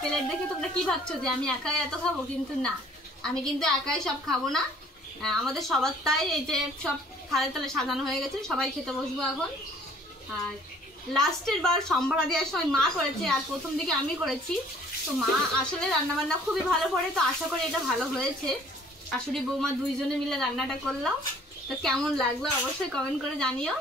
Plate দেখে তোমরা কি ভাবছো যে আমি একাই এত খাবো, কিন্তু না, আমি কিন্তু একাই সব খাবো না। আমাদের সবার তাই এই যে সব থালে তালে সাজানো হয়ে গেছে, সবাই খেতে বসবো এখন। আর লাস্টের বার সম্ভারা দেওয়ার সময় মা করেছে, আর প্রথম দিকে আমি করেছি। তো মা আসলে রান্নাবান্না খুবই ভালো করে, তো আশা করি এটা ভালো হয়েছে। শাশুড়ি বৌমা দুইজনে মিলে রান্নাটা করলাম, তো কেমন লাগলো অবশ্যই কমেন্ট করে জানিও।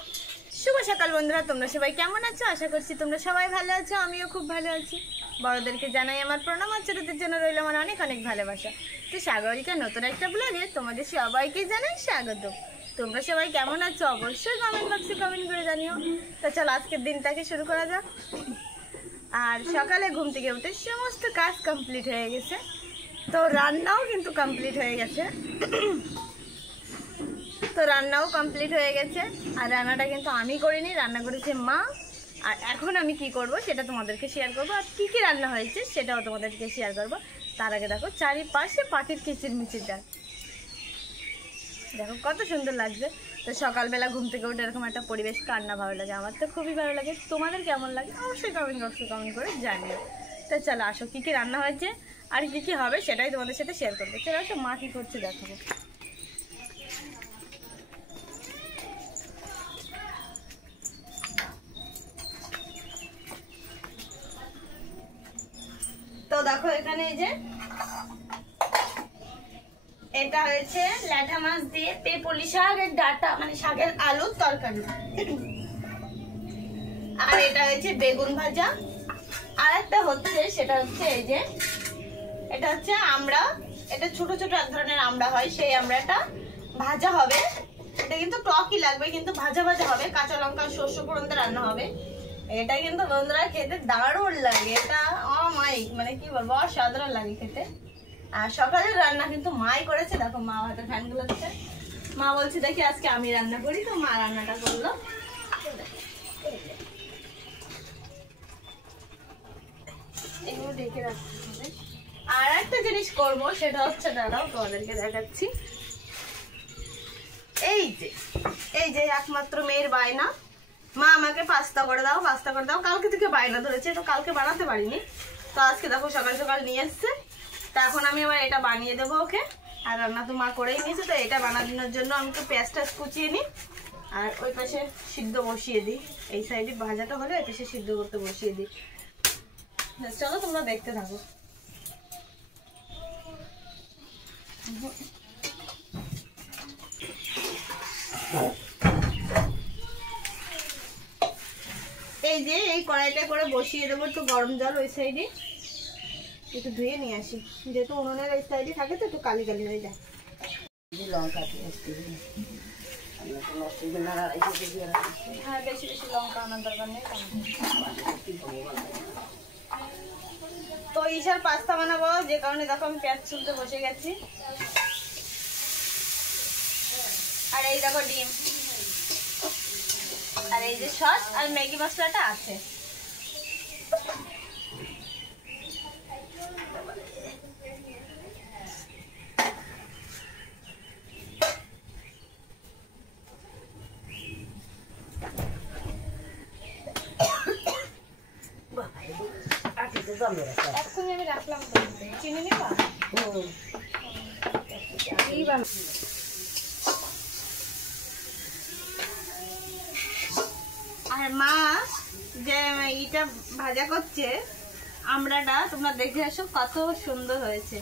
শুভ সকাল বন্ধুরা, তোমরা সবাই কেমন আছো? আশা করছি তোমরা সবাই ভালো আছো, আমিও খুব ভালো আছি। বড়দেরকে জানাই আমার প্রণাম, আর ছোটদের জন্য রইল আমার অনেক অনেক ভালোবাসা। তো সাগরিকা নতুন একটা ব্লগে তোমাদের সবাইকে জানাই স্বাগত। তোমরা সবাই কেমন আছো অবশ্যই কমেন্ট বক্সে কমেন্ট করে জানিও। তো চলো আজকের দিনটাকে শুরু করা যাক। আর সকালে ঘুম থেকে উঠে সমস্ত কাজ কমপ্লিট হয়ে গেছে, তো রান্নাও কিন্তু কমপ্লিট হয়ে গেছে। আর রান্নাটা কিন্তু আমি করিনি, রান্না করেছে মা। আর এখন আমি কি করব সেটা তোমাদেরকে শেয়ার করব, আর কী কী রান্না হয়েছে সেটাও তোমাদেরকে শেয়ার করব। তার আগে দেখো চারিপাশে পাখির কিচিরমিচির ডাক, দেখো কত সুন্দর লাগছে। তো সকালবেলা ঘুম থেকে উঠে এরকম একটা পরিবেশ কার না ভালো লাগে? আমার তো খুবই ভালো লাগে। তোমাদের কেমন লাগে অবশ্যই কমেন্ট বক্সে কমেন্ট করে জানিও। তো চলো আসো, কী কী রান্না হয়েছে আর কী কী হবে সেটাই তোমাদের সাথে শেয়ার করবো। চলো আসো, মা কী করছে দেখাবো। তো দেখো এখানে এই যে এটা হয়েছে ল্যাঠা মাছ দিয়ে পেপলি শাকের ডাটা, মানে শাকের আলুর তরকারি। আর এটা হয়েছে বেগুন ভাজা। আর একটা হচ্ছে সেটা হচ্ছে এই যে এটা হচ্ছে আমড়া, এটা ছোট ছোট এক ধরনের আমড়া হয়, সেই আমড়াটা ভাজা হবে। এটা কিন্তু টকই লাগবে, কিন্তু ভাজা ভাজা হবে, কাঁচা লঙ্কা সর্ষে ফোড়ন দিয়ে রান্না হবে। এটা কিন্তু বন্ধুরা খেতে দারুণ লাগে, এটা অমায়িক, মানে কি বলবো, অসাধারণ লাগে খেতে। আর সকালের রান্না কিন্তু মাই করেছে, দেখো মা হাতে ফ্যান গুলোচ্ছে। মা বলছে দেখি আজকে আমি রান্না করি, তো মা রান্নাটা করলো। এগুলো ঢেকে রাখতে হবে। আর একটা জিনিস করবো সেটা হচ্ছে, দাঁড়াও তোমাদেরকে দেখাচ্ছি। এই যে একমাত্র মেয়ের বায়না, মা আমাকে পাস্তা করে দাও, পাস্তা করে দাও। কালকে থেকে বায়না ধরেছে, তো কালকে বানাতে পারিনি, তো আজকে দেখো সকাল সকাল নিয়ে এসছে। তা এখন আমি আবার এটা বানিয়ে দেবো ওকে। আর রান্না তো মা করেই নিয়েছে, তো এটা বানানোর জন্য আমি তো পেঁয়াজটা কুচিয়ে নিই, আর ওই পাশে সিদ্ধ বসিয়ে দিই। এই সাইডে ভাজাটা হলে ওই পাশে সিদ্ধ করতে বসিয়ে দিই। চলো তোমরা দেখতে থাকো। এই যে এই কড়াইটা করে বসিয়ে দেবো একটু গরম জল, ওই সাইডে একটু ধুয়ে নিয়ে আসি, যেহেতু উনুনের এই সাইডে থাকে তো একটু কালি কালি হয়ে যায়। হ্যাঁ, বেশি বেশি লঙ্কা আনার দরকার নেই। তো ঈশার পাস্তা বানাবো, যে কারণে দেখো আমি পেঁয়াজ ছুলতে বসে গেছি। আর এই দেখো ডিম, আর এই যে সস আর ম্যাগি মশলাটা আছে। এক্ষুনি আমি রাখলাম, চিনি নিবা। আর মা যে ইটা ভাজা করছে আমড়াটা, তোমরা দেখে আসো কত সুন্দর হয়েছে।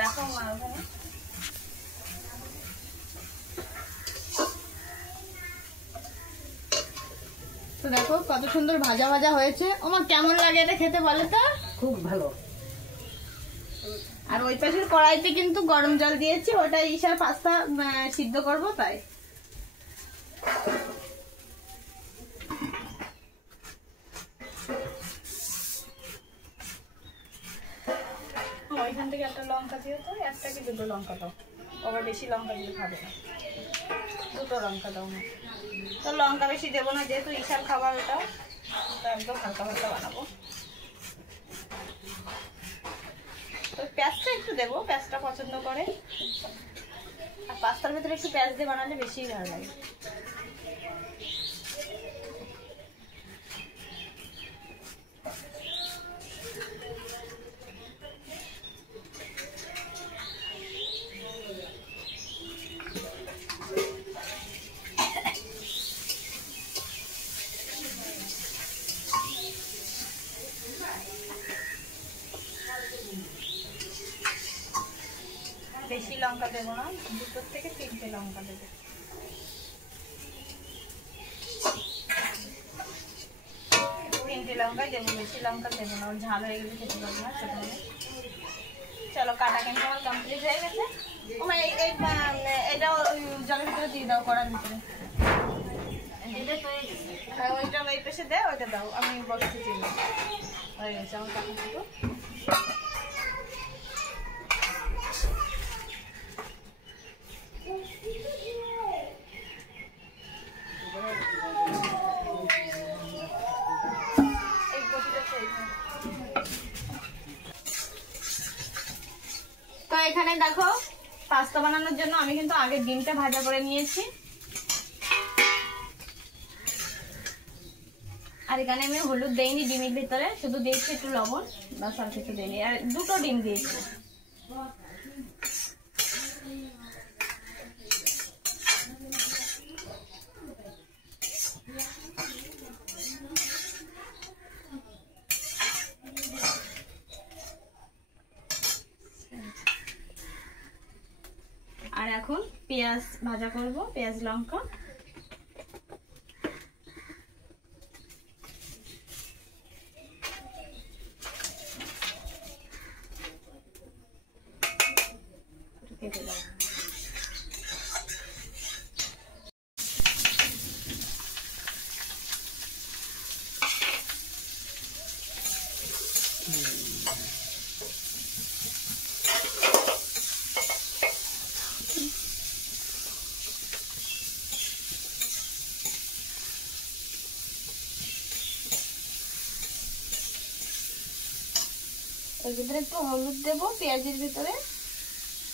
দেখো মা ওখানে তো দেখো কত সুন্দর ভাজা ভাজা হয়েছে। ওমা কেমন লাগে এটা খেতে বলে তো? খুব ভালো। আর ওই পাশের কড়াইতে কিন্তু গরম জল দিয়েছি, ওটা ঈশার পাস্তা সিদ্ধ করবো, তাই। ওইখান থেকে একটা লঙ্কা দিও তো, একটা কি দুটো লঙ্কা দাও, আবার বেশি লঙ্কা দিয়ে খাবে না, দুটো লঙ্কা দাও না। তো লঙ্কা বেশি দেবো না, যেহেতু ঈশার খাবার ওটা, একদম হালকা হালকা বানাবো। তো পেঁয়াজটা একটু দেবো, পেঁয়াজটা পছন্দ করে। আর পাস্তার ভিতরে একটু পেঁয়াজ দিয়ে বানালে বেশি ভালো লাগে। বেশি লঙ্কা দেবো না, 2 থেকে 3টে লঙ্কা দেবো। লঙ্কা দেবো, বেশি লঙ্কা দেবো না, ঝাল হয়ে গেলে খেতে পারবো না সেখানে। চলো কাটা কিন্তু আমার কমপ্লিট হয়ে গেছে। এটা জলের ভিতরে দিয়ে দাও, কড়ার ভিতরে। ওইটা ওই পেশে দে, ওইটা দাও, আমি বসতে চিনি হয়ে গেছে আমার কাটা শুধু। তো এখানে দেখো পাস্তা বানানোর জন্য আমি কিন্তু আগে ডিমটা ভাজা করে নিয়েছি, আর এখানে আমি হলুদ দেইনি ডিমের ভিতরে, শুধু দিয়েছি একটু লবণ, বাস আর কিছু দেইনি, আর 2টো ডিম দিয়েছি। আর এখন পেঁয়াজ ভাজা করব, পেঁয়াজ লঙ্কা। এর ভিতরে একটু হলুদ দেবো পেঁয়াজের ভিতরে,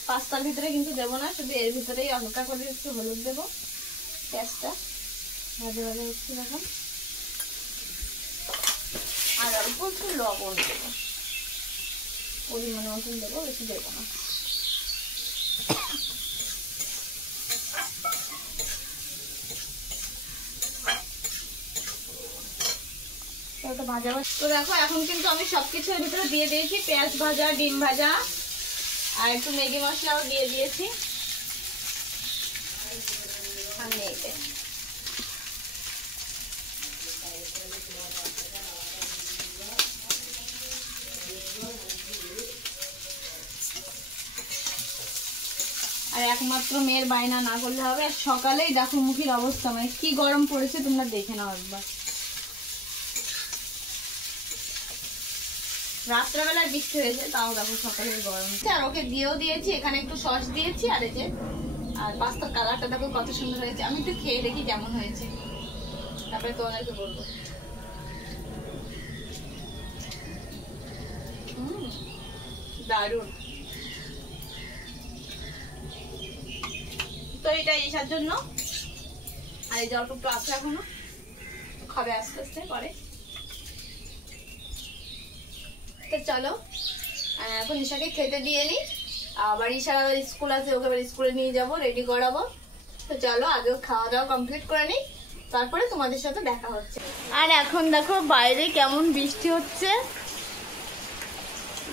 পাস্তার ভিতরে কিন্তু দেবো না, শুধু এর ভিতরেই হালকা করে একটু হলুদ দেবো। পেঁয়াজটা ভাজা ভাজা হচ্ছে এখন, আর অল্প একটু লবণ দেবো, পরিমাণ মতন দেবো, বেশি দেবো না। ভাজা ভাজা তো দেখো এখন কিন্তু আমি সবকিছু এর ভিতরে দিয়ে দিয়েছি, পেঁয়াজ ভাজা, ডিম ভাজা, আর একটু ম্যাগি মশলাও দিয়ে দিয়েছি। আর একমাত্র মেয়ের বায়না না করলে হবে। আর সকালেই দেখো মুখের অবস্থা, মানে কি গরম পড়েছে তোমরা দেখে নাও একবার। রাত্রেবেলায় বৃষ্টি হয়েছে, তাও দেখো সকালের গরম। আর ওকে দিয়েও দিয়েছি, এখানে একটু সস দিয়েছি, আর এই যে আর পাস্তার কালারটা দেখো কত সুন্দর হয়েছে। আমি একটু খেয়ে দেখি কেমন হয়েছে, তারপরে তোমাদেরকে বলবো। দারুণ। তো এটা এসার জন্য, আর এই যে অল্প একটু আছে এখনো, খাবে আস্তে আস্তে পরে। তো চলো এখন ঈশাকে খেতে দিয়ে নি, আবার ঈশার স্কুল আছে, ওকে আবার স্কুলে নিয়ে যাবো, রেডি করাবো। তো চলো আগেও খাওয়া দাওয়া কমপ্লিট করে নিই, তারপরে তোমাদের সাথে দেখা হচ্ছে। আর এখন দেখো বাইরে কেমন বৃষ্টি হচ্ছে,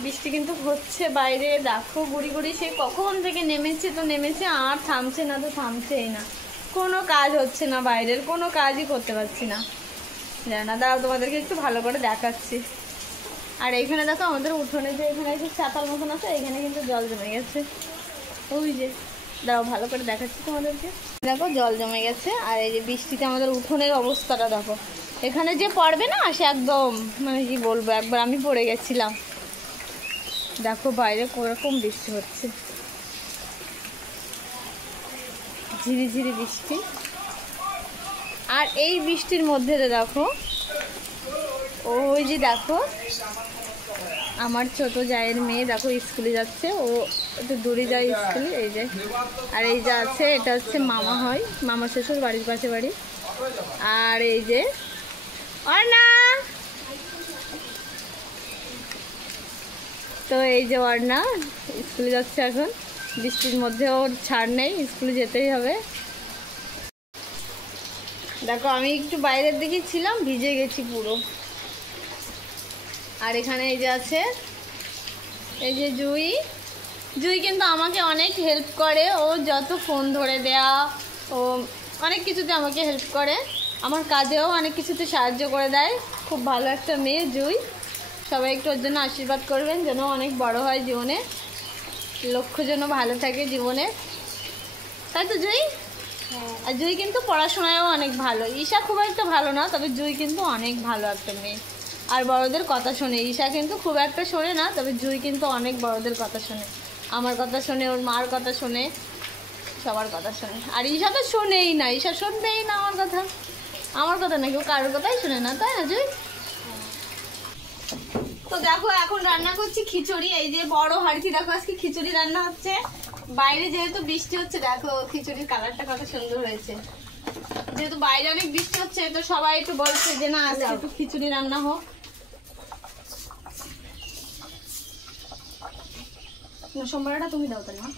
বৃষ্টি কিন্তু হচ্ছে বাইরে, দেখো গুড়ি গুড়ি সে কখন থেকে নেমেছে, তো নেমেছে আর থামছে না, তো থামছেই না। কোনো কাজ হচ্ছে না, বাইরের কোনো কাজই করতে পারছি না। জানা দাঁড়াও তোমাদেরকে একটু ভালো করে দেখাচ্ছি। আর এইখানে দেখো আমাদের উঠোনে যে এখানে একটু চাতাল মতন আছে, এখানে কিন্তু জল জমে গেছে, ওই যে দাঁড়াও ভালো করে দেখাচ্ছি তোমাদেরকে। দেখো জল জমে গেছে, আর এই যে বৃষ্টিতে আমাদের উঠোনের অবস্থাটা দেখো। এখানে যে পড়বে না সে একদম, মানে কি বলবো, একবার আমি পড়ে গেছিলাম। দেখো বাইরে কোরকম বৃষ্টি হচ্ছে, ঝিরিঝিরি বৃষ্টি। আর এই বৃষ্টির মধ্যে দেখো ওই যে দেখো আমার ছোট জায়ের মেয়ে দেখো স্কুলে যাচ্ছে, ও একটু দূরে যায় স্কুলে, এই যে। আর এই যে আছে এটা হচ্ছে মামা হয়, মামা শ্বশুর বাড়ির পাশে বাড়ি। আর এই যে অর্ণা, তো এই যে অর্ণা স্কুলে যাচ্ছে এখন, বৃষ্টির মধ্যে ওর ছাড় নেই, স্কুলে যেতেই হবে। দেখো আমি একটু বাইরের দিকে ছিলাম, ভিজে গেছি পুরো। আর এখানে এই যে আছে এই যে জুই। জুই কিন্তু আমাকে অনেক হেল্প করে, ও যত ফোন ধরে দেয়া, ও অনেক কিছুতে আমাকে হেল্প করে, আমার কাজেও অনেক কিছুতে সাহায্য করে দেয়। খুব ভালো একটা মেয়ে জুই। সবাই একটু ওর জন্য আশীর্বাদ করবেন যেন অনেক বড় হয় জীবনে, লক্ষ্য যেন ভালো থাকে জীবনে, তাই তো জুই? আর জুই কিন্তু পড়াশোনায়ও অনেক ভালো। ঈশা খুব একটা ভালো না, তবে জুই কিন্তু অনেক ভালো একটা মেয়ে, আর বড়দের কথা শোনে। ঈশা কিন্তু খুব একটা শোনে না, তবে জুই কিন্তু অনেক বড়দের কথা শোনে, আমার কথা শোনে, ওর মার কথা শোনে, সবার কথা শোনে। আর ঈশা তো শোনেই না, ঈশা শুনবেই না আমার কথা নাকি ও কারোর কথাই শোনে না, তাই না জুই? তো দেখো এখন রান্না করছি খিচুড়ি। এই যে বড় হাঁড়িতে দেখো আজকে খিচুড়ি রান্না হচ্ছে। বাইরে যেহেতু বৃষ্টি হচ্ছে, দেখো খিচুড়ির কালারটা কত সুন্দর হয়েছে। যেহেতু বাইরে অনেক বৃষ্টি হচ্ছে, তো সবাই একটু বলছে যে না আজকে একটু খিচুড়ি রান্না হোক। সোমবারটা তুমি দাও তাই না?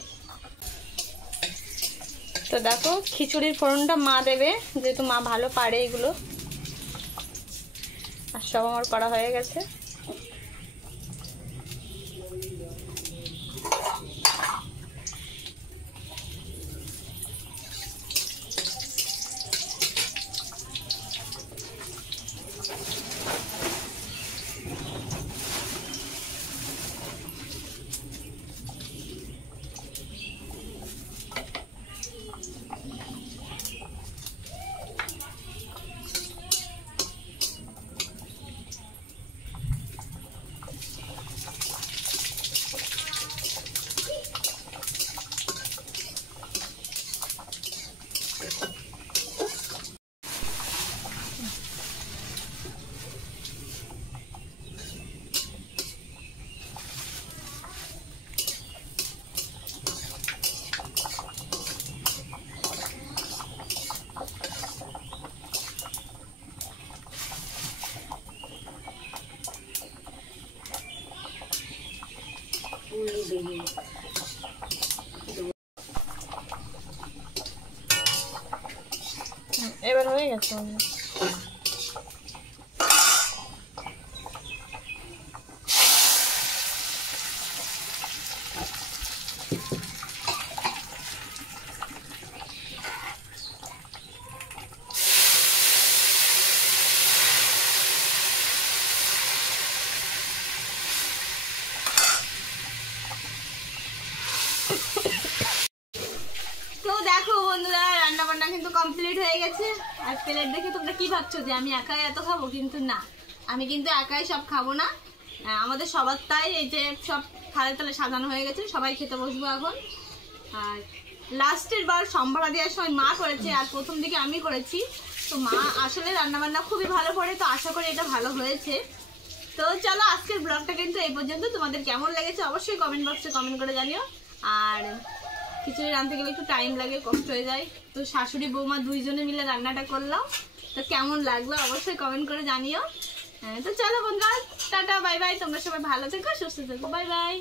তো দেখো খিচুড়ির ফোড়নটা মা দেবে, যেহেতু মা ভালো পারে এগুলো। আর সব আমার করা হয়ে গেছে। এবার হয়ে গেছে। তো দেখো বন্ধুরা রান্না বান্না কিন্তু কমপ্লিট হয়ে গেছে। আর প্লেট দেখে তোমরা কি ভাবছো যে আমি একাই এত খাবো, কিন্তু না, আমি কিন্তু একাই সব খাবো না। আমাদের সবার তাই এই যে সব থালে তালে সাজানো হয়ে গেছে, সবাই খেতে বসবো এখন। আর লাস্টের বার সম্ভারা দেওয়ার সময় মা করেছে, আর প্রথম দিকে আমি করেছি। তো মা আসলে রান্নাবান্না খুবই ভালো করে, তো আশা করি এটা ভালো হয়েছে। তো চলো আজকের ব্লগটা কিন্তু এই পর্যন্ত। তোমাদের কেমন লেগেছে অবশ্যই কমেন্ট বক্সে কমেন্ট করে জানিও। আর খিচুড়ি রাঁধতে গেলে একটু টাইম লাগে, কষ্ট হয়ে যায়। তো শাশুড়ি বৌমা দুইজনে মিলে রান্নাটা করলাম, তো কেমন লাগলো অবশ্যই কমেন্ট করে জানিও। তো চলো বন্ধুরা, টাটা বাই বাই। তোমরা সবাই ভালো থেকো, সুস্থ থেকো, বাই বাই।